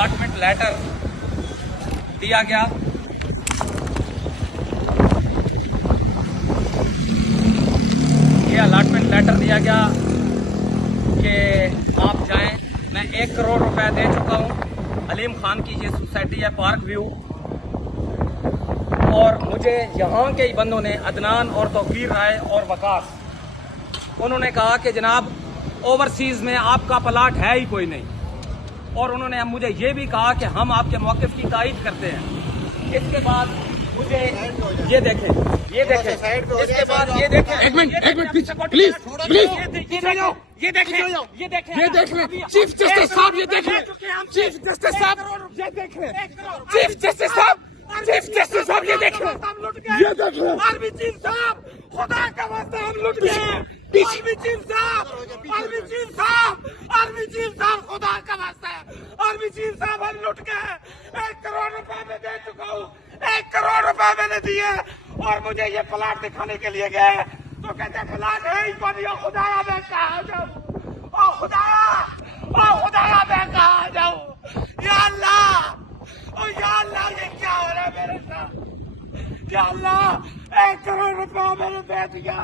Allotment letter दिया गया। ये अलॉटमेंट लेटर दिया गया कि आप जाएं। मैं 1 करोड़ रुपए दे चुका हूं। हलीम खान की ये सोसाइटी है पार्क व्यू, और मुझे यहाँ के ही बंदों ने, अदनान और तौकीर राय और वकास, उन्होंने कहा कि जनाब ओवरसीज में आपका प्लाट है ही कोई नहीं, और उन्होंने मुझे ये भी कहा कि हम आपके मौक़िफ़ की तायीद करते हैं। इसके बाद मुझे ये देखें, इसके बाद ये देखें, एक मिनट प्लीज ये देखें चीफ जस्टिस साहब, ये देखें चीफ जस्टिस साहब, ये देखें चीफ जस्टिस साहब, चीफ जस्टिस साहब, ये देखें आर्मी चीफ साहब, खुदा का वास्ता हम लुट गए। आर्मी चीफ साहब, खुदा का वास्ता है, आर्मी चीफ साहब हम लुट गए। 1 करोड़ रुपए मैं दे चुका हूँ, 1 करोड़ रुपए मैंने दिए, और मुझे ये प्लाट दिखाने के लिए गए तो कहते प्लाट है ही नहीं। ओ खुदाया मैं कहाँ जाऊँ, ओ खुदाया मैं कहाँ जाऊँ। या अल्लाह, ओ या अल्लाह, ये क्या हो रहा है मेरे साथ। या अल्लाह, 1 करोड़ रुपया मैंने दे दिया।